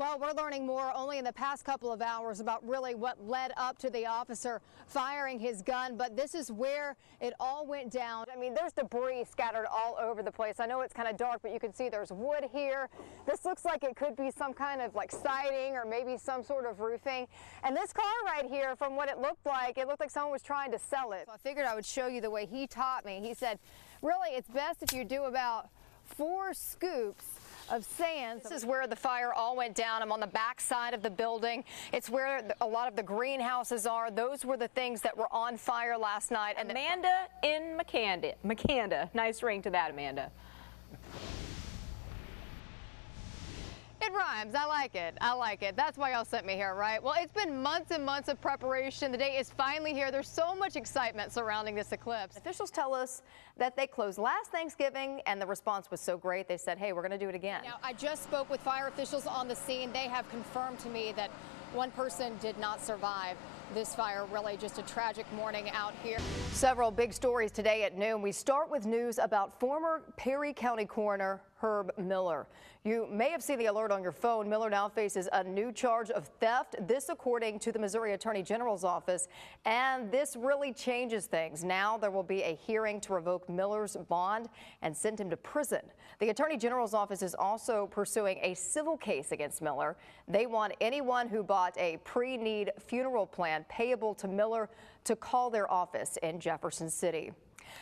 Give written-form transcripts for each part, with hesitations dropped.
Well, we're learning more only in the past couple of hours about really what led up to the officer firing his gun, but this is where it all went down. I mean, there's debris scattered all over the place. I know it's kind of dark, but you can see there's wood here. This looks like it could be some kind of like siding or maybe some sort of roofing. And this car right here, from what it looked like someone was trying to sell it. So I figured I would show you the way he taught me. He said, really, it's best if you do about 4 scoops of sand. This is where the fire all went down. I'm on the back side of the building. It's where a lot of the greenhouses are. Those were the things that were on fire last night. And Amanda in Macanda. Nice ring to that, Amanda. It rhymes. I like it. I like it. That's why y'all sent me here, right? Well, it's been months and months of preparation. The day is finally here. There's so much excitement surrounding this eclipse. Officials tell us that they closed last Thanksgiving, and the response was so great, they said, hey, we're going to do it again. Now, I just spoke with fire officials on the scene. They have confirmed to me that one person did not survive this fire. Really just a tragic morning out here. Several big stories today at noon. We start with news about former Perry County Coroner Herb Miller. You may have seen the alert on your phone. Miller now faces a new charge of theft. This according to the Missouri Attorney General's office. And this really changes things. Now there will be a hearing to revoke Miller's bond and send him to prison. The Attorney General's office is also pursuing a civil case against Miller. They want anyone who bought a pre-need funeral plan payable to Miller to call their office in Jefferson City.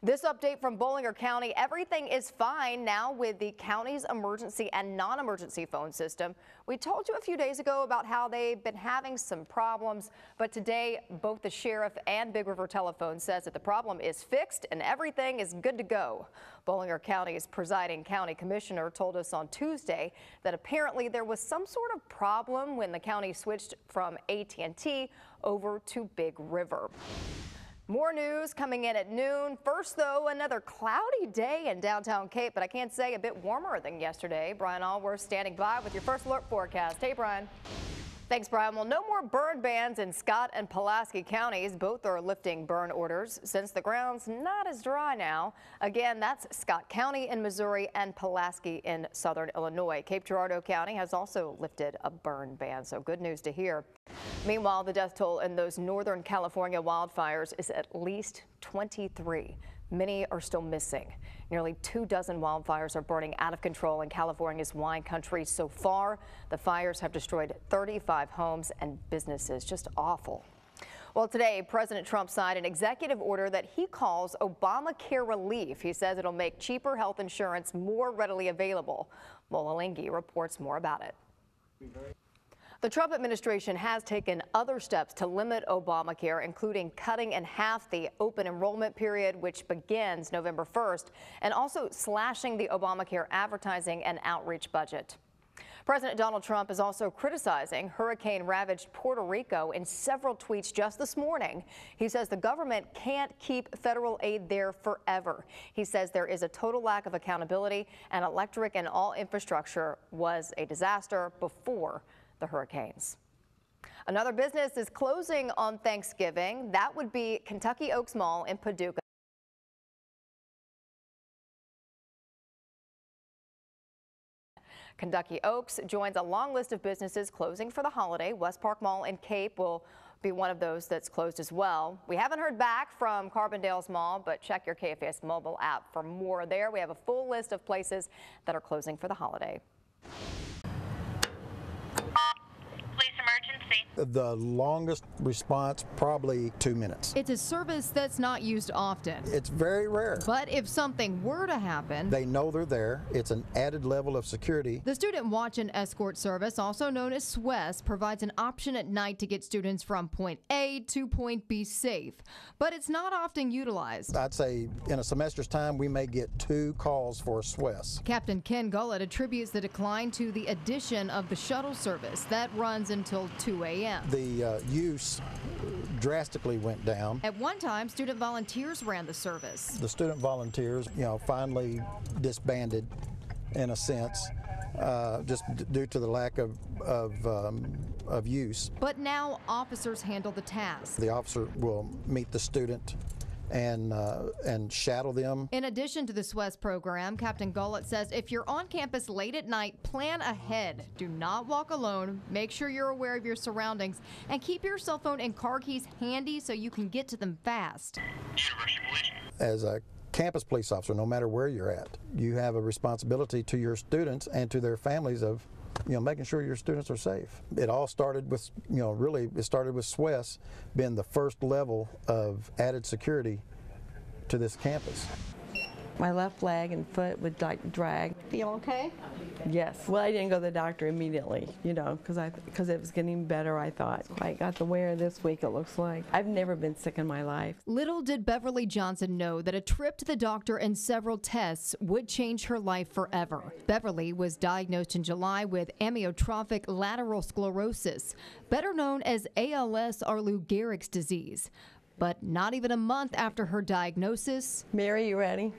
This update from Bollinger County. Everything is fine now with the county's emergency and non-emergency phone system. We told you a few days ago about how they've been having some problems, but today both the sheriff and Big River Telephone says that the problem is fixed and everything is good to go. Bollinger County's presiding county commissioner told us on Tuesday that apparently there was some sort of problem when the county switched from AT&T over to Big River. More news coming in at noon. First, though, another cloudy day in downtown Cape, but I can't say a bit warmer than yesterday. Brian Allworth standing by with your first alert forecast. Hey, Brian. Thanks, Brian. Well, no more burn bans in Scott and Pulaski counties. Both are lifting burn orders since the ground's not as dry now. Again, that's Scott County in Missouri and Pulaski in southern Illinois. Cape Girardeau County has also lifted a burn ban, so good news to hear. Meanwhile, the death toll in those Northern California wildfires is at least 23. Many are still missing. Nearly 24 wildfires are burning out of control in California's wine country. So far, the fires have destroyed 35 homes and businesses. Just awful. Well, today, President Trump signed an executive order that he calls Obamacare relief. He says it'll make cheaper health insurance more readily available. Mola Linghi reports more about it. The Trump administration has taken other steps to limit Obamacare, including cutting in half the open enrollment period, which begins November 1st, and also slashing the Obamacare advertising and outreach budget. President Donald Trump is also criticizing hurricane-ravaged Puerto Rico in several tweets just this morning. He says the government can't keep federal aid there forever. He says there is a total lack of accountability, and electric and all infrastructure was a disaster before the hurricanes. Another business is closing on Thanksgiving. That would be Kentucky Oaks Mall in Paducah. Kentucky Oaks joins a long list of businesses closing for the holiday. West Park Mall in Cape will be one of those that's closed as well. We haven't heard back from Carbondale's Mall, but check your KFAS mobile app for more there. We have a full list of places that are closing for the holiday. The longest response, probably 2 minutes. It's a service that's not used often. It's very rare. But if something were to happen, they know they're there. It's an added level of security. The Student Watch and Escort Service, also known as SWES, provides an option at night to get students from point A to point B safe. But it's not often utilized. I'd say in a semester's time, we may get 2 calls for SWES. Captain Ken Gullett attributes the decline to the addition of the shuttle service that runs until 2 a.m. The use drastically went down. At one time, student volunteers ran the service. The student volunteers, finally disbanded in a sense, just due to the lack of use. But now officers handle the task. The officer will meet the student and shadow them. In addition to the SWES program, Captain Gullett says if you're on campus late at night, plan ahead. Do not walk alone. Make sure you're aware of your surroundings and keep your cell phone and car keys handy so you can get to them fast. As a campus police officer, no matter where you're at, you have a responsibility to your students and to their families of making sure your students are safe. It all started with, really, it started with SWES being the first level of added security to this campus. My left leg and foot would drag. Feel okay? Yes. Well, I didn't go to the doctor immediately, because it was getting better, I thought. I got the wear this week, it looks like. I've never been sick in my life. Little did Beverly Johnson know that a trip to the doctor and several tests would change her life forever. Beverly was diagnosed in July with amyotrophic lateral sclerosis, better known as ALS or Lou Gehrig's disease. But not even a month after her diagnosis, Mary, you ready?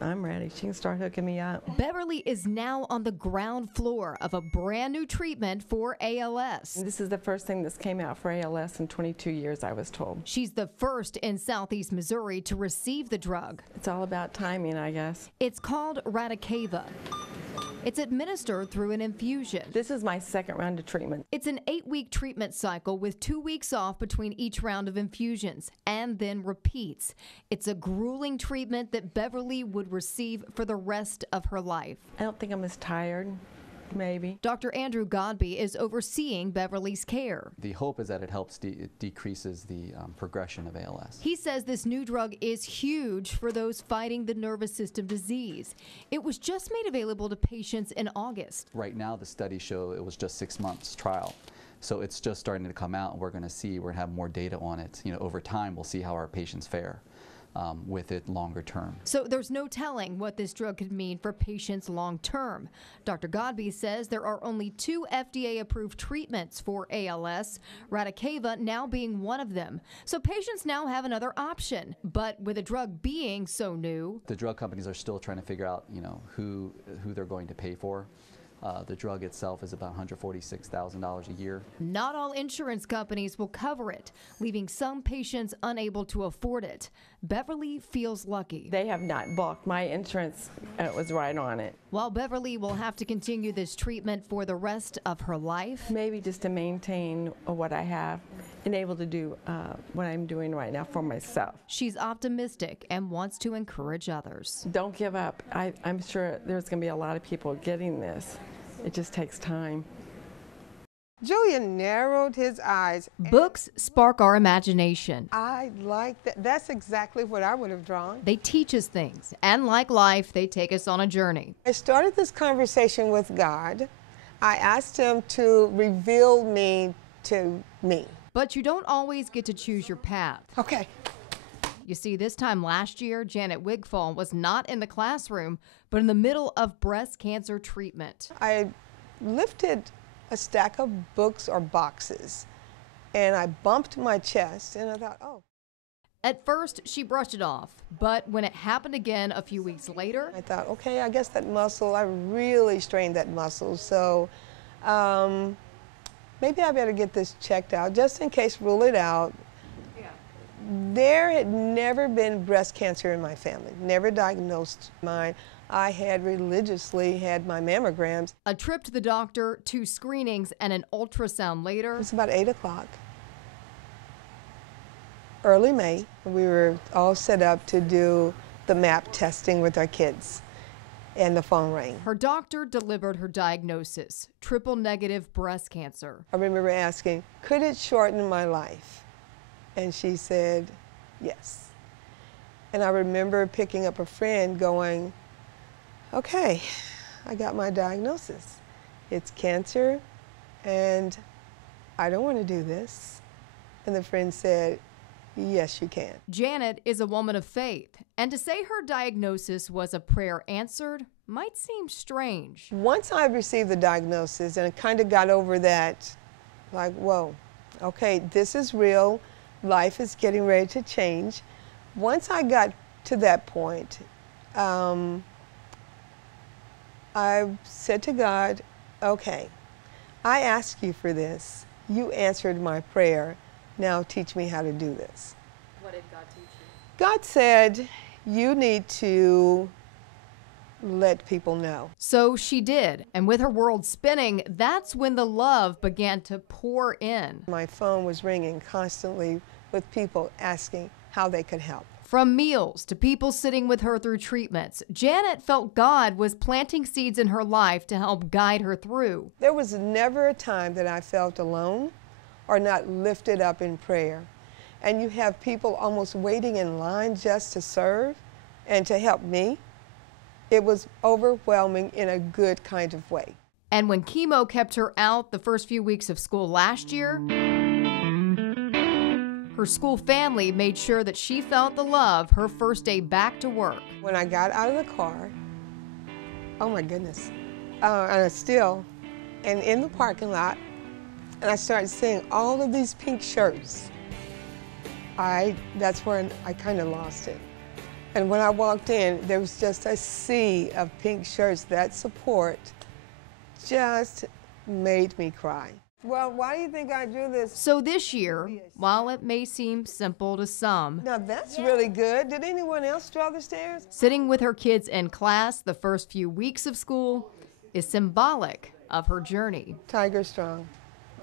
I'm ready. She can start hooking me up. Beverly is now on the ground floor of a brand new treatment for ALS. This is the first thing that's came out for ALS in 22 years, I was told. She's the first in Southeast Missouri to receive the drug. It's all about timing, I guess. It's called Radicava. It's administered through an infusion. This is my second round of treatment. It's an 8-week treatment cycle with 2 weeks off between each round of infusions and then repeats. It's a grueling treatment that Beverly would receive for the rest of her life. I don't think I'm as tired. Maybe. Dr. Andrew Godby is overseeing Beverly's care. The hope is that it helps it decreases the progression of ALS. He says this new drug is huge for those fighting the nervous system disease. It was just made available to patients in August. Right now the studies show it was just 6 months trial. So it's just starting to come out, and we're going to have more data on it. Over time we'll see how our patients fare with it longer term. So there's no telling what this drug could mean for patients long term. Dr. Godby says there are only 2 FDA-approved treatments for ALS, Radicava now being one of them. So patients now have another option. But with a drug being so new, the drug companies are still trying to figure out, who they're going to pay for. The drug itself is about $146,000 a year. Not all insurance companies will cover it, leaving some patients unable to afford it. Beverly feels lucky. They have not balked. My insurance was right on it. While Beverly will have to continue this treatment for the rest of her life, maybe just to maintain what I have and able to do what I'm doing right now for myself. She's optimistic and wants to encourage others. Don't give up. I'm sure there's going to be a lot of people getting this. It just takes time. Julian narrowed his eyes. Books spark our imagination. I like that. That's exactly what I would have drawn. They teach us things, and like life, they take us on a journey. I started this conversation with God. I asked him to reveal me to me. But you don't always get to choose your path. Okay. You see, this time last year, Janet Wigfall was not in the classroom, but in the middle of breast cancer treatment. I lifted a stack of books or boxes, and I bumped my chest, and I thought, oh. At first, she brushed it off, but when it happened again a few weeks later, I thought, okay, I guess that muscle, I really strained that muscle, so maybe I better get this checked out, just in case, rule it out. There had never been breast cancer in my family, never diagnosed mine. I had religiously had my mammograms. A trip to the doctor, 2 screenings, and an ultrasound later. It was about 8 o'clock, early May. We were all set up to do the MAP testing with our kids, and the phone rang. Her doctor delivered her diagnosis, triple-negative breast cancer. I remember asking, could it shorten my life? And she said, yes. And I remember picking up a friend going, okay, I got my diagnosis. It's cancer, and I don't want to do this. And the friend said, yes, you can. Janet is a woman of faith, and to say her diagnosis was a prayer answered might seem strange. Once I received the diagnosis and I kind of got over that, like, whoa, okay, this is real. Life is getting ready to change. Once I got to that point, I said to God, okay, I asked you for this. You answered my prayer. Now teach me how to do this. What did God teach God said, you need to let people know. So she did, and with her world spinning, that's when the love began to pour in. My phone was ringing constantly with people asking how they could help. From meals to people sitting with her through treatments, Janet felt God was planting seeds in her life to help guide her through. There was never a time that I felt alone or not lifted up in prayer. And you have people almost waiting in line just to serve and to help me. It was overwhelming in a good kind of way. And when chemo kept her out the first few weeks of school last year, her school family made sure that she felt the love her first day back to work. When I got out of the car, oh my goodness, and in the parking lot, and I started seeing all of these pink shirts. That's where I kind of lost it. And when I walked in, there was just a sea of pink shirts. That support just made me cry. Well, why do you think I do this? So this year, while it may seem simple to some, Now that's really good. Did anyone else draw the stairs? sitting with her kids in class the first few weeks of school is symbolic of her journey. Tiger strong.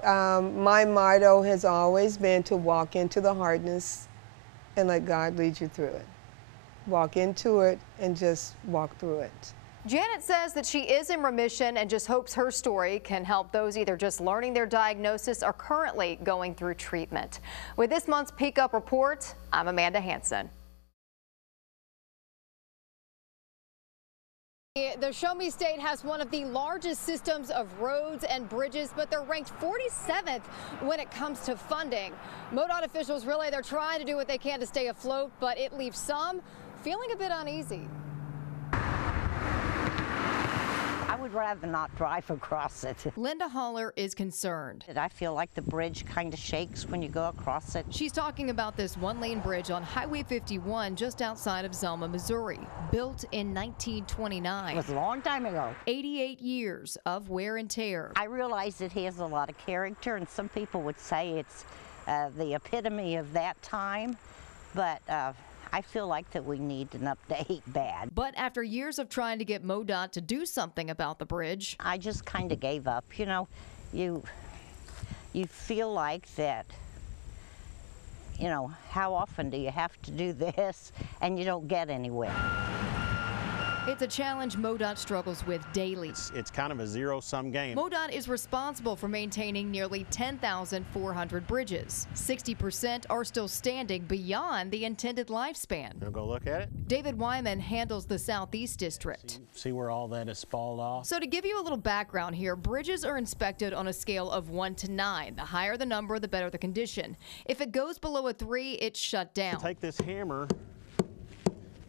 My motto has always been to walk into the hardness and let God lead you through it. Walk into it and just walk through it. Janet says that she is in remission and just hopes her story can help those either just learning their diagnosis or currently going through treatment. With this month's Peek Up Report, I'm Amanda Hanson. The Show Me State has one of the largest systems of roads and bridges, but they're ranked 47th when it comes to funding. MoDOT officials really, they're trying to do what they can to stay afloat, but it leaves some feeling a bit uneasy. I would rather not drive across it. Linda Haller is concerned. I feel like the bridge kind of shakes when you go across it. She's talking about this one-lane bridge on Highway 51 just outside of Zelma, Missouri, built in 1929. It was a long time ago. 88 years of wear and tear. I realize it has a lot of character, and some people would say it's the epitome of that time, but I feel like that we need an update bad. But after years of trying to get MoDOT to do something about the bridge, I just kind of gave up. You know, you feel like that, you know, how often do you have to do this and you don't get anywhere? it's a challenge MoDOT struggles with daily. It's kind of a zero-sum game. MoDOT is responsible for maintaining nearly 10,400 bridges. 60% are still standing beyond the intended lifespan. We'll go look at it. David Wyman handles the Southeast District. See where all that is spalled off. So to give you a little background here, bridges are inspected on a scale of 1 to 9. The higher the number, the better the condition. If it goes below a 3, it's shut down. Take this hammer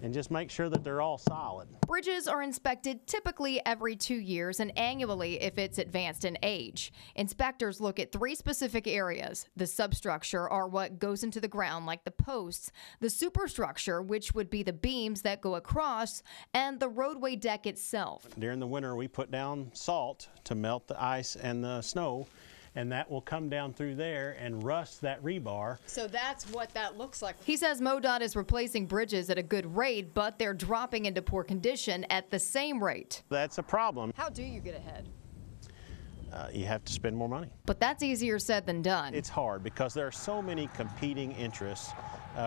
and just make sure that they're all solid. Bridges are inspected typically every 2 years and annually if it's advanced in age. Inspectors look at 3 specific areas. The substructure, or what goes into the ground like the posts, the superstructure, which would be the beams that go across, and the roadway deck itself. During the winter, we put down salt to melt the ice and the snow, and that will come down through there and rust that rebar. So that's what that looks like. He says MoDOT is replacing bridges at a good rate, but they're dropping into poor condition at the same rate. That's a problem. How do you get ahead? You have to spend more money. But that's easier said than done. It's hard because there are so many competing interests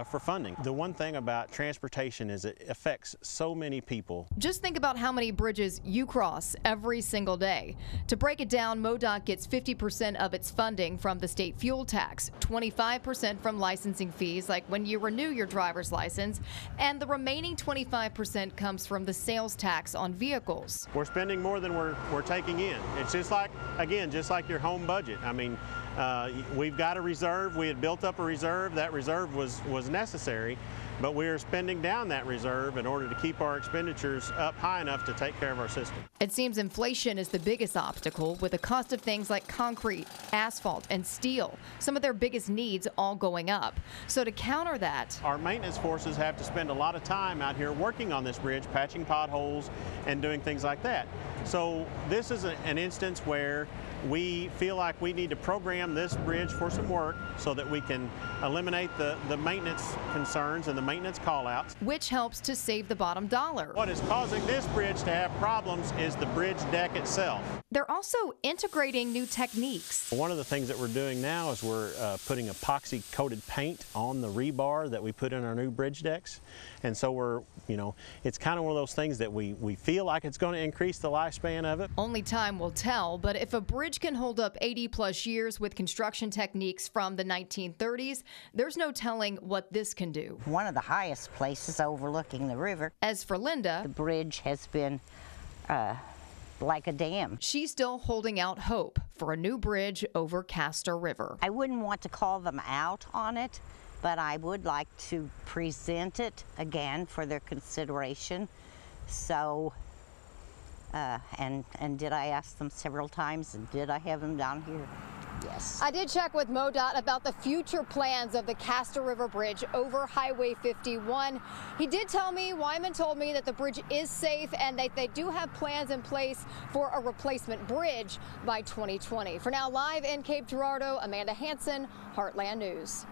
for funding. The one thing about transportation is it affects so many people. Just think about how many bridges you cross every single day. To break it down, MoDOT gets 50% of its funding from the state fuel tax, 25% from licensing fees, like when you renew your driver's license, and the remaining 25% comes from the sales tax on vehicles. We're spending more than we're taking in. It's just like, again, just like your home budget. I mean, we've got a reserve. We had built up a reserve. That reserve was necessary, but we are spending down that reserve in order to keep our expenditures up high enough to take care of our system. It seems inflation is the biggest obstacle, with the cost of things like concrete, asphalt, and steel, some of their biggest needs, all going up. So to counter that, our maintenance forces have to spend a lot of time out here working on this bridge, patching potholes and doing things like that. So this is an instance where we feel like we need to program this bridge for some work so that we can eliminate the maintenance concerns and the maintenance call-outs. Which helps to save the bottom dollar. What is causing this bridge to have problems is the bridge deck itself. They're also integrating new techniques. One of the things that we're doing now is we're putting epoxy coated paint on the rebar that we put in our new bridge decks. And so we're, it's kind of one of those things that we feel like it's going to increase the lifespan of it. Only time will tell, but if a bridge can hold up 80+ years with construction techniques from the 1930s, there's no telling what this can do. One of the highest places overlooking the river. As for Linda, the bridge has been like a dam. She's still holding out hope for a new bridge over Castor River. I wouldn't want to call them out on it, but I would like to present it again for their consideration. So, and did I ask them several times, and did I have them down here? Yes. I did check with MoDOT about the future plans of the Castor River Bridge over Highway 51. He did tell me, Wyman told me, that the bridge is safe and that they do have plans in place for a replacement bridge by 2020. For now, live in Cape Girardeau, Amanda Hanson, Heartland News.